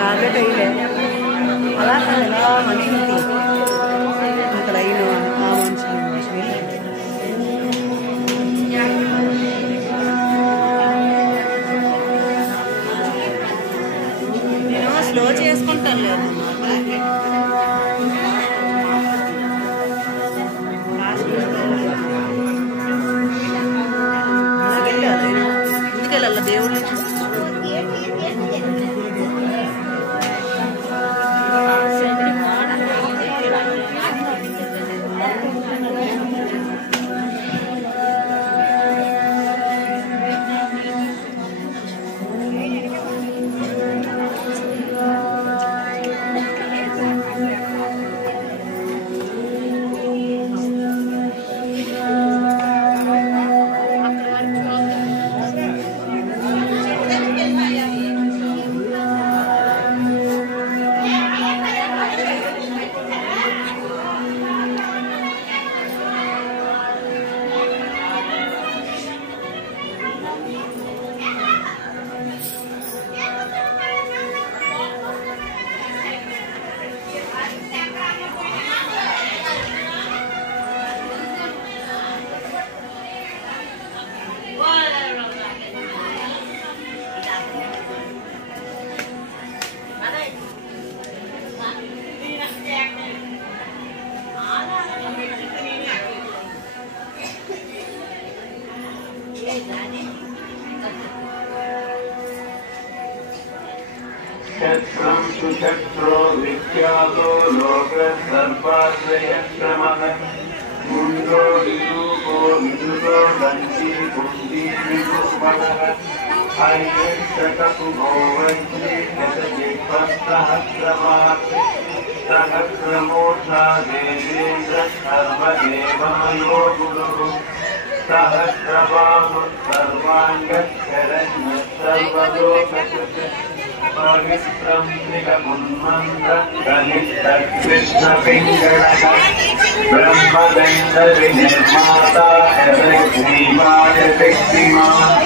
Target అయ్యలే అలా ఎలా మనిషి ఇంత లైన్ ఆ మనిషి నేను స్లో చేసుకుంటాను లేదు ముందుకెళ్ళాల దేవుడు शत्रं सुशत्रो विख्यातो लोकसर्वाश्रयक्रमः मुण्डो विरूपो विदुरो दन्ती कुन्ती विदुष्मणः ऐयक्षककुभो वज्रे गतजिह्वसहस्रमात् सहस्रमूर्धा देवेन्द्रः सर्वदेवायो गुरुः सहस्रबाहुः सर्वाङ्गः शरण्यः सर्वलोककृतः पवित्रं निगमुन्मन्त्रनिष्ठकृष्णपिङ्गळः ब्रह्मदण्डविनिर्माता श्रीमाशक्तिमान्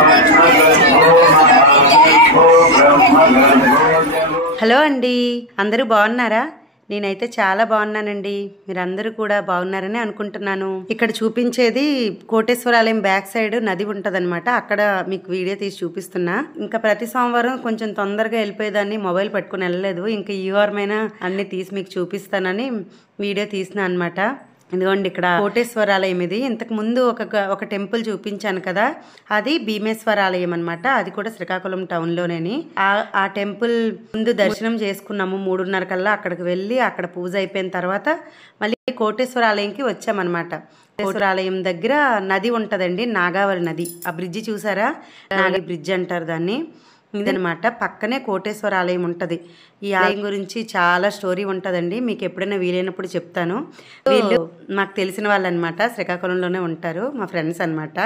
ब्रह्मगर्भो महागर्भो ब्रह्मगर्भो जलो। హలో అండి, అందరూ బాగున్నారా? నేనైతే చాలా బాగున్నానండి. మీరందరూ కూడా బాగున్నారని అనుకుంటున్నాను. ఇక్కడ చూపించేది కోటేశ్వరాలయం బ్యాక్ సైడ్ నది ఉంటదన్నమాట. అక్కడ మీకు వీడియో తీసి చూపిస్తున్నా. ఇంకా ప్రతి సోమవారం కొంచెం తొందరగా వెళ్ళిపోయేదాన్ని, మొబైల్ పట్టుకుని వెళ్ళలేదు. ఇంకా ఈ వారమైనా అన్ని తీసి మీకు చూపిస్తానని వీడియో తీసిన అనమాట. ఇదిగోండి ఇక్కడ కోటేశ్వరాలయం. ఇది ఇంతకు ముందు ఒక టెంపుల్ చూపించాను కదా, అది భీమేశ్వరాలయం అనమాట. అది కూడా శ్రీకాకుళం టౌన్లోనేని. ఆ టెంపుల్ ముందు దర్శనం చేసుకున్నాము 3:30 కల్లా. అక్కడికి వెళ్ళి అక్కడ పూజ అయిపోయిన తర్వాత మళ్ళీ కోటేశ్వరాలయంకి వచ్చామన్నమాట. కోటేశ్వరాలయం దగ్గర నది ఉంటదండి, నాగావళి నది. ఆ బ్రిడ్జి చూసారా? నాగి బ్రిడ్జ్ అంటారు దాన్ని. ఇదనమాట, పక్కనే కోటేశ్వర ఆలయం ఉంటుంది. ఈ ఆలయం గురించి చాలా స్టోరీ ఉంటుందండి, మీకు ఎప్పుడైనా వీలైనప్పుడు చెప్తాను. వీళ్ళు నాకు తెలిసిన వాళ్ళు అనమాట, శ్రీకాకుళంలోనే ఉంటారు, మా ఫ్రెండ్స్ అనమాట.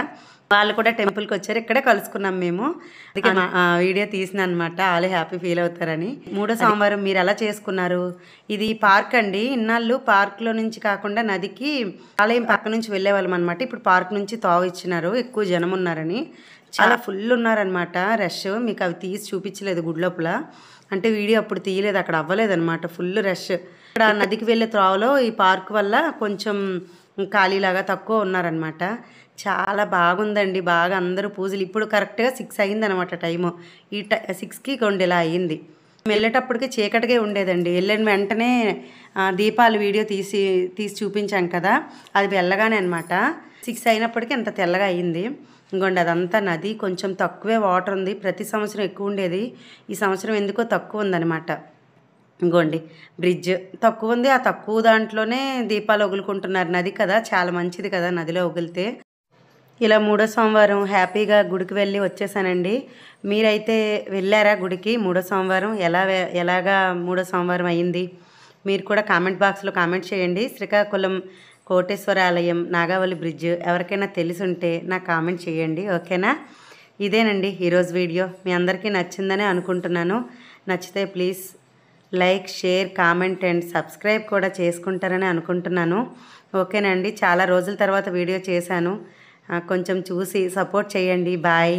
వాళ్ళు కూడా టెంపుల్కి వచ్చారు, ఇక్కడే కలుసుకున్నాం మేము. అందుకే వీడియో తీసిన అనమాట, వాళ్ళు హ్యాపీ ఫీల్ అవుతారని. 3వ సోమవారం మీరు ఎలా చేసుకున్నారు? ఇది పార్క్ అండి. ఇన్నాళ్ళు పార్క్లో నుంచి కాకుండా నదికి ఆలయం పక్క నుంచి వెళ్ళేవాళ్ళం అనమాట. ఇప్పుడు పార్క్ నుంచి తావు ఇచ్చినారు, ఎక్కువ జనం ఉన్నారని. చాలా ఫుల్ ఉన్నారనమాట, రష్. మీకు అవి తీసి చూపించలేదు గుడి లోపల, అంటే వీడియో అప్పుడు తీయలేదు, అక్కడ అవ్వలేదన్నమాట. Full rush. ఇక్కడ నదికి వెళ్ళే త్రోవలో ఈ పార్క్ వల్ల కొంచెం ఖాళీలాగా తక్కువ ఉన్నారనమాట. చాలా బాగుందండి, బాగా అందరూ పూజలు. ఇప్పుడు కరెక్ట్గా 6 అయిందనమాట టైము. ఈ 6కి ఇలా అయ్యింది. వెళ్ళేటప్పటికి చీకటిగా ఉండేదండి. వెళ్ళిన వెంటనే దీపాలు వీడియో తీసి చూపించాం కదా, అది వెళ్ళగానే అనమాట 6 అయినప్పటికీ ఎంత తెల్లగా అయ్యింది. ఇంకోండి అదంతా నది, కొంచెం తక్కువే వాటర్ ఉంది. ప్రతి సంవత్సరం ఎక్కువ ఉండేది, ఈ సంవత్సరం ఎందుకో తక్కువ ఉందన్నమాట. ఇంకోండి బ్రిడ్జ్ తక్కువ ఉంది, ఆ తక్కువ దాంట్లోనే దీపాలు వగులుకుంటున్నారు. నది కదా, చాలా మంచిది కదా నదిలో వగిలితే. ఇలా 3వ సోమవారం హ్యాపీగా గుడికి వెళ్ళి వచ్చేసానండి. మీరైతే వెళ్ళారా గుడికి 3వ సోమవారం? ఎలాగా 3వ సోమవారం అయ్యింది మీరు కూడా కామెంట్ బాక్స్లో కామెంట్ చేయండి. శ్రీకాకుళం కోటేశ్వర ఆలయం, నాగావళి బ్రిడ్జ్ ఎవరికైనా తెలిసుంటే నాకు కామెంట్ చేయండి, ఓకేనా? ఇదేనండి ఈరోజు వీడియో. మీ అందరికీ నచ్చిందని అనుకుంటున్నాను. నచ్చితే please like, share, comment and subscribe కూడా చేసుకుంటారని అనుకుంటున్నాను, ఓకేనండి? చాలా రోజుల తర్వాత వీడియో చేశాను, కొంచెం చూసి సపోర్ట్ చేయండి. బాయ్.